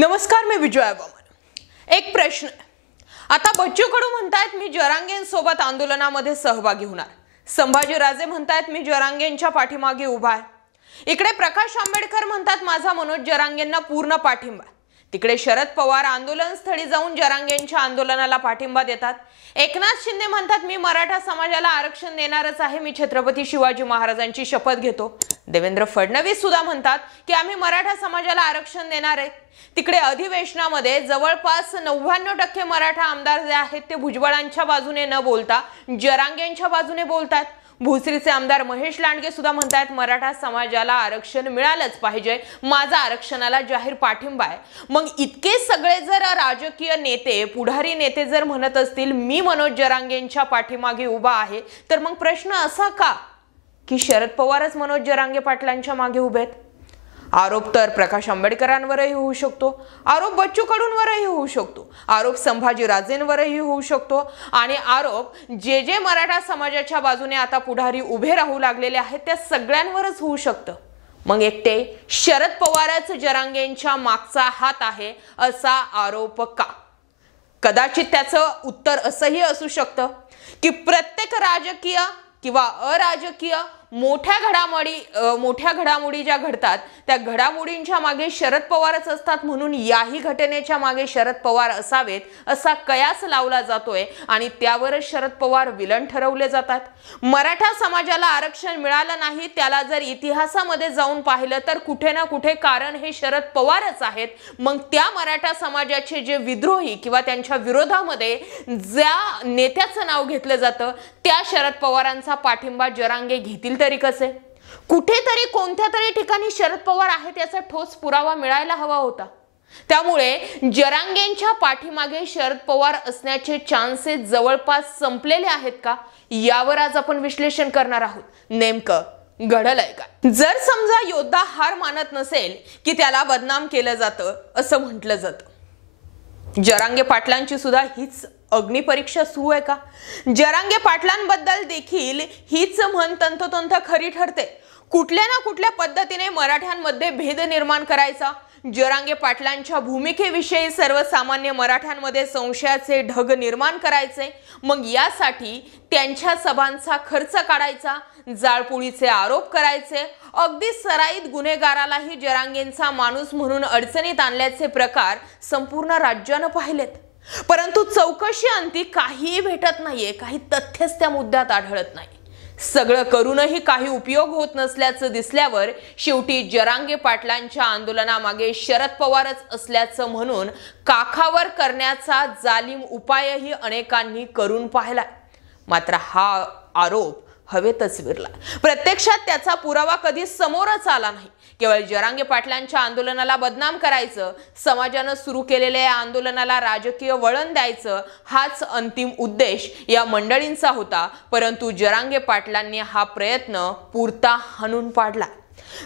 नमस्कार, मी विजया वामन। एक प्रश्न, आता बच्चू कडू म्हणतात मी जरांगेंसोबत आंदोलनामध्ये सहभागी होणार। संभाजी राजे म्हणतात मी जरांगेंच्या पाठीमागे उभा आहे। इकडे प्रकाश आंबेडकर म्हणतात माझा मनोज जरांगेंना पूर्ण पाठिंबा। तिकडे शरद पवार आंदोलनस्थळी जाऊन जरांगेंच्या आंदोलनाला पाठिंबा देतात। एकनाथ शिंदे म्हणतात मी मराठा समाजाला आरक्षण देणारच आहे, मी छत्रपती शिवाजी महाराजांची शपथ घेतो। देवेंद्र फडणवीस सुद्धा म्हणतात की आम्ही मराठा समाजाला आरक्षण देणार आहे। तिकडे अधिवेशनामध्ये जवळपास 99% मराठा आमदार जे आहेत ते भुजबळांच्या बाजूने न बोलता जरांगेंच्या बाजूने बोलतात। भोसरीचे आमदार महेश लांडगे सुद्धा म्हणतात मराठा समाजाला आरक्षण मिळालंच पाहिजे, माझा आरक्षणाला जाहीर पाठिंबा आहे। मग इतके सगळे जर राजकीय नेते, पुढारी नेते जर म्हणत असतील मी मनोज जरांगेंच्या पाठीमागे उभा आहे, तर मग प्रश्न असा का की शरद पवारच मनोज जरांगे पाटलांच्या मागे उभे आहेत? आरोप तर प्रकाश आंबेडकरांवरही होऊ शकतो, आरोप बच्चू कडूंवरही होऊ शकतो, आरोप संभाजी राजेंवरही होऊ शकतो आणि आरोप जे मराठा समाजाच्या बाजूने आता पुढारी उभे राहू लागलेले आहेत त्या सगळ्यांवरच होऊ शकतं। मग एकटे शरद पवारच जरांगेंच्या मागचा हात आहे असा आरोप का? कदाचित त्याचं उत्तर असंही असू शकतं की प्रत्येक राजकीय किंवा अराजकीय मोठ्या घडामोडी ज्या घडतात त्या घडामोडींच्या मागे शरद पवारच असतात, म्हणून याही घटनेच्या मागे शरद पवार असावेत असा कयास लावला जातोय आणि त्यावरच शरद पवार विलन ठरवले जातात। मराठा समाजाला आरक्षण मिळालं नाही, त्याला जर इतिहासामध्ये जाऊन पाहिलं तर कुठे ना कुठे कारण हे शरद पवारच आहेत। मग त्या मराठा समाजाचे जे विद्रोही किंवा त्यांच्या विरोधामध्ये ज्या नेत्याचं नाव घेतलं जातं त्या शरद पवारांचा पाठिंबा जरांगे घेतील तरी कसे? कुठेतरी कोणत्या तरी ठिकाणी शरद पवार आहेत याचा ठोस पुरावा मिळायला हवा होता। त्यामुळे जरांगेंच्या पाठीमागे शरद पवार असण्याचे चान्सेस जवळपास संपलेले आहेत का, यावर आज आपण विश्लेषण करणार आहोत। नेमकं घडलंय का? जर समजा योद्धा हार मानत नसेल की त्याला बदनाम केलं जातं असं म्हटलं जातं, जरांगे पाटलांची सुद्धा हीच अग्निपरीक्षा सुरू आहे का? जरांगे पाटलांबद्दल देखील हीच म्हण तंतोतंत खरी ठरते। कुठल्या ना कुठल्या पद्धतीने मराठ्यांमध्ये भेद निर्माण करायचा, जरांगे पाटलांच्या भूमिकेविषयी सर्वसामान्य मराठ्यांमध्ये संशयाचे ढग निर्माण करायचे, मग यासाठी त्यांच्या सभांचा खर्च काढायचा, जाळपोळीचे आरोप करायचे, अगदी सराईत गुन्हेगारालाही जरांगेंचा माणूस म्हणून अडचणीत आणल्याचे प्रकार संपूर्ण राज्यानं पाहिलेत। परंतु चौकशी अंती काहीही भेटत नाहीये, काही तथ्यच त्या मुद्द्यात आढळत नाही। सगळं करूनही काही उपयोग होत नसल्याचं दिसल्यावर शेवटी जरांगे पाटलांच्या आंदोलनामागे शरद पवारच असल्याचं म्हणून काखावर करण्याचा जालिम उपायही अनेकांनी करून पाहिला। मात्र हा आरोप हवेतच विरला, प्रत्यक्षात त्याचा पुरावा कधी समोरच आला नाही। केवळ जरांगे पाटलांच्या आंदोलनाला बदनाम करायचं, समाजानं सुरू केलेल्या या आंदोलनाला राजकीय वळण द्यायचं हाच अंतिम उद्देश या मंडळींचा होता। परंतु जरांगे पाटलांनी हा प्रयत्न पुरता हाणून पाडला।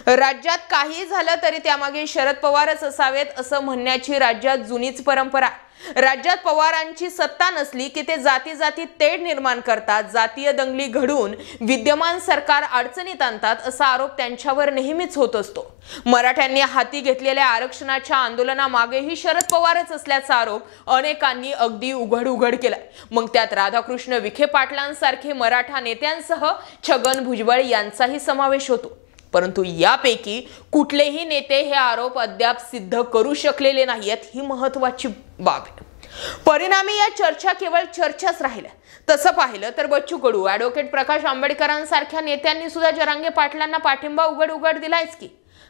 राज्यात काही झालं तरी त्यामागे शरद पवारच असावेत असं म्हणण्याची राज्यात जुनीच परंपरा। राज्यात पवारांची सत्ता नसली की ते जाती जाती तेढ निर्माण करतात, जातीय दंगली घडून विद्यमान सरकार अडचणीत आणतात असा आरोप त्यांच्यावर नेहमीच होत असतो। मराठ्यांनी हाती घेतलेल्या आरक्षणाच्या आंदोलनामागेही शरद पवारच असल्याचा आरोप अनेकांनी अगदी उघड केला। मग त्यात राधाकृष्ण विखे पाटलांसारखे मराठा नेत्यांसह छगन भुजबळ यांचाही समावेश होतो। परंतु यापैकी कुठलेही नेते हे आरोप अद्याप सिद्ध करू शकलेले नाहीत, ही महत्त्वाची बाब आहे। परिणामी या चर्चा केवळ चर्चाच राहिल्या। तसं पाहिलं तर बच्चू कडू, ॲडव्होकेट प्रकाश आंबेडकरांसारख्या नेत्यांनी सुद्धा जरांगे पाटलांना पाठिंबा उघड दिलायच की।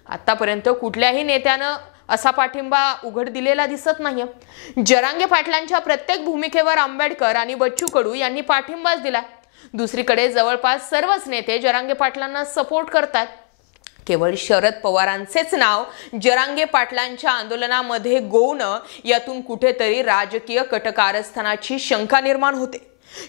आतापर्यंत कुठल्याही नेत्यानं असा पाठिंबा उघड दिलेला दिसत नाहीये। जरांगे पाटलांच्या प्रत्येक भूमिकेवर आंबेडकर आणि बच्चू कडू यांनी पाठिंबाच दिला। दुसरीकडे जवळपास सर्वच नेते जरांगे पाटलांना सपोर्ट करतात। केवळ शरद पवारांचेच नाव जरांगे पाटलांच्या आंदोलनामध्ये गोवणं यातून कुठेतरी राजकीय कटकारस्थानाची शंका निर्माण होते।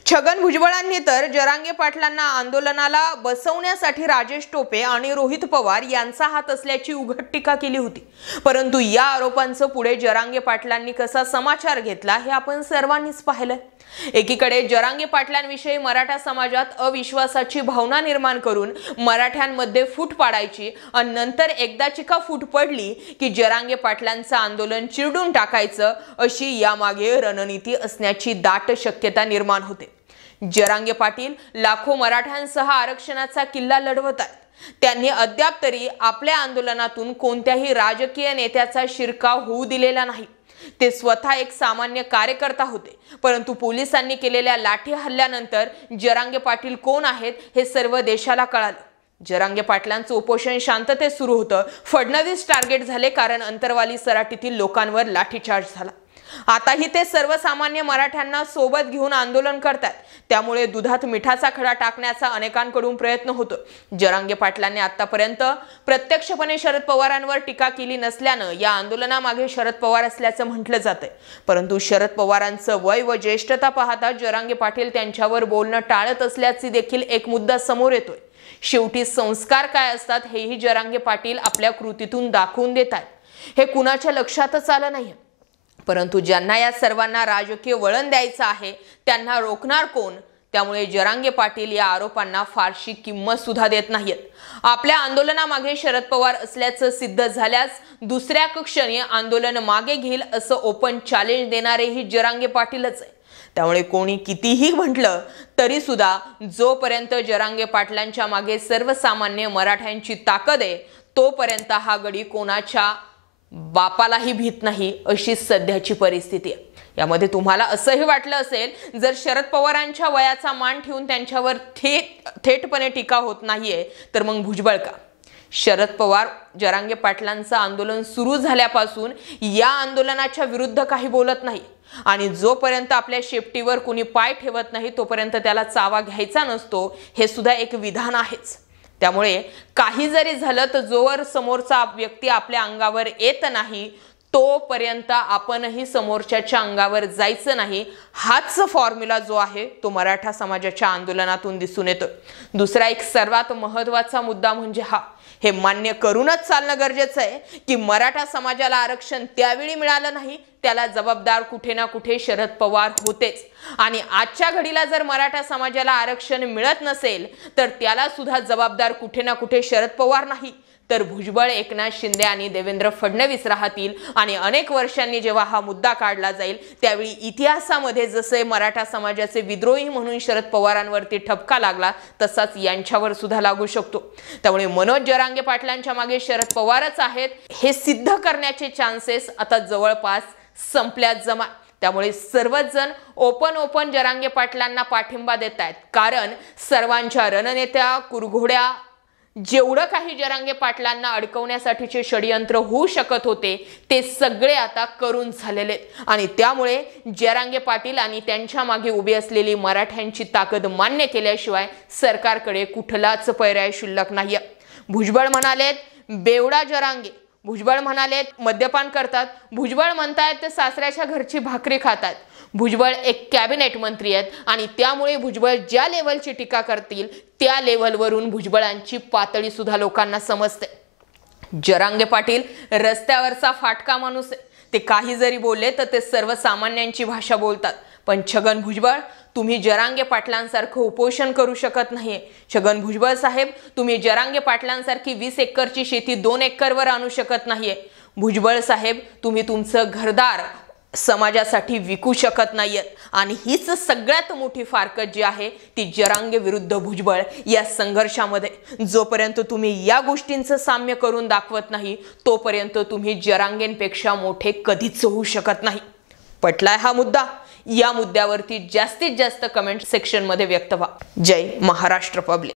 छगन भुजबळांनी तर जरांगे पाटलांना आंदोलनाला बसवण्यासाठी राजेश टोपे आणि रोहित पवार यांचा हात असल्याची उघड टीका केली होती। परंतु या आरोपांचं पुढे जरांगे पाटलांनी कसा समाचार घेतला हे आपण सर्वांनीच पाहिलं। एकीकडे जरांगे पाटलांविषयी मराठा समाजात अविश्वासाची भावना निर्माण करून मराठ्यांमध्ये फूट पाडायची आणि नंतर एकदाची का फूट पडली की जरांगे पाटलांचं आंदोलन चिरडून टाकायचं अशी यामागे रणनीती असण्याची दाट शक्यता निर्माण होते। जरांगे पाटील लाखो मराठ्यांसह आरक्षणाचा किल्ला लढवत आहेत। त्यांनी अद्याप तरी आपल्या आंदोलनातून कोणत्याही राजकीय नेत्याचा शिरकाव होऊ दिलेला नाही। ते स्वतः एक सामान्य कार्यकर्ता होते, परंतु पोलिसांनी केलेल्या लाठी हल्ल्यानंतर जरांगे पाटील कोण आहेत हे सर्व देशाला कळालं। जरांगे पाटलांचं उपोषण शांततेत सुरू होतं। फडणवीस टार्गेट झाले कारण अंतरवाली सराटीतील लोकांवर लाठीचार्ज झाला। आताही ते सर्वसामान्य मराठ्यांना सोबत घेऊन आंदोलन करतात। त्यामुळे दुधात मिठाचा खडा टाकण्याचा अनेकांकडून प्रयत्न होतो। जरांगे पाटलांनी आतापर्यंत प्रत्यक्षपणे शरद पवारांवर टीका केली नसल्यानं या आंदोलनामागे शरद पवार असल्याचं म्हटलं जातंय। परंतु शरद पवारांचं वय व ज्येष्ठता पाहता जरांगे पाटील त्यांच्यावर बोलणं टाळत असल्याची देखील एक मुद्दा समोर येतोय। शेवटी संस्कार काय असतात हेही जरांगे पाटील आपल्या कृतीतून दाखवून देतात। हे कुणाच्या लक्षातच आलं नाही। परंतु ज्यांना या सर्वांना राजकीय वळण द्यायचं आहे त्यांना रोखणार कोण? त्यामुळे जरांगे पाटील या आरोपांना फारशी किंमत सुद्धा देत नाहीत। आपल्या आंदोलनामागे शरद पवार असल्याचं सिद्ध झाल्यास दुसऱ्या क्षणी आंदोलन मागे घेईल असं ओपन चॅलेंज देणारेही जरांगे पाटीलच आहे। त्यामुळे कोणी कितीही म्हटलं तरी सुद्धा जोपर्यंत जरांगे पाटलांच्या मागे सर्वसामान्य मराठ्यांची ताकद आहे तोपर्यंत हा गडी कोणाच्या बापालाही भीत नाही अशी सध्याची परिस्थिती आहे। यामध्ये तुम्हाला असंही वाटलं असेल जर शरद पवारांच्या वयाचा मान ठेवून त्यांच्यावर थेटपणे टीका होत नाहीये तर मग भुजबळ का? शरद पवार जरांगे पाटलांचं आंदोलन सुरू झाल्यापासून या आंदोलनाच्या विरुद्ध काही बोलत नाही आणि जोपर्यंत आपल्या शेपटीवर कोणी पाय ठेवत नाही तोपर्यंत त्याला चावा घ्यायचा नसतो हे सुद्धा एक विधान आहेच। त्यामुळे काही जरी झालं तर जोवर समोरचा व्यक्ती आपल्या अंगावर येत नाही तोपर्यंत आपणही समोरच्याच्या अंगावर जायचं नाही। हाच फॉर्म्युला जो आहे तो मराठा समाजाच्या आंदोलनातून दिसून येतो। दुसरा एक सर्वात महत्त्वाचा मुद्दा म्हणजे हे मान्य करूनच चालणं गरजेचं आहे की मराठा समाजाला आरक्षण त्यावेळी मिळालं नाही त्याला जबाबदार कुठे ना कुठे शरद पवार होतेच आणि आजच्या घडीला जर मराठा समाजाला आरक्षण मिळत नसेल तर त्याला सुद्धा जबाबदार कुठे ना कुठे शरद पवार नाही तर भुजबळ, एकनाथ शिंदे आणि देवेंद्र फडणवीस राहतील। आणि अनेक वर्षांनी जेव्हा हा मुद्दा काढला जाईल त्यावेळी इतिहासामध्ये जसे मराठा समाजाचे विद्रोही म्हणून शरद पवारांवरती ठपका लागला तसाच यांच्यावर सुद्धा लागू शकतो। त्यामुळे मनोज जरांगे पाटलांच्या मागे शरद पवारच आहेत हे सिद्ध करण्याचे चान्सेस आता जवळपास संपल्यात जमा। त्यामुळे सर्वच जण ओपन जरांगे पाटलांना पाठिंबा देत आहेत कारण सर्वांच्या रणनेत्या कुरघोड्या जेवढं काही जरांगे पाटलांना अडकवण्यासाठीचे षडयंत्र होऊ शकत होते ते सगळे आता करून झालेले आणि त्यामुळे जरांगे पाटील आणि त्यांच्या मागे उभी असलेली मराठ्यांची ताकद मान्य केल्याशिवाय सरकारकडे कुठलाच पर्याय शिल्लक नाहीये। भुजबळ म्हणालेत बेवडा जरांगे, भुजबळ म्हणालेत मद्यपान करतात, भुजबळ म्हणतायत ते सासऱ्याच्या घरची भाकरी खातात। भुजबळ एक कॅबिनेट मंत्री आहेत आणि त्यामुळे भुजबळ ज्या लेवलची टीका करतील त्या लेवलवरून भुजबळांची पातळी सुद्धा लोकांना समजते। जरांगे पाटील रस्त्यावरचा फाटका माणूस आहे। ते काही जरी बोलले तर ते सर्वसामान्यांची भाषा बोलतात। पण छगन भुजबळ तुम्ही जरांगे पाटलांसारखं उपोषण करू शकत नाहीये। छगन भुजबळ साहेब तुम्ही जरांगे पाटलांसारखी 20 एकरची शेती 2 एकरवर आणू शकत नाहीये। भुजबळ साहेब तुम्ही तुमचं घरदार समाजासाठी विकू शकत नाहीयेत आणि हीच सगळ्यात मोठी फारकत जी आहे ती जरांगे विरुद्ध भुजबळ या संघर्षामध्ये जोपर्यंत तुम्ही या गोष्टींचं साम्य करून दाखवत नाही तोपर्यंत तुम्ही जरांगेंपेक्षा मोठे कधीच होऊ शकत नाही। पटलाय हा मुद्दा? या मुद्द्यावरती जास्तीत जास्त कमेंट सेक्शन मध्ये व्यक्त व्हा। जय महाराष्ट्र पब्लिक।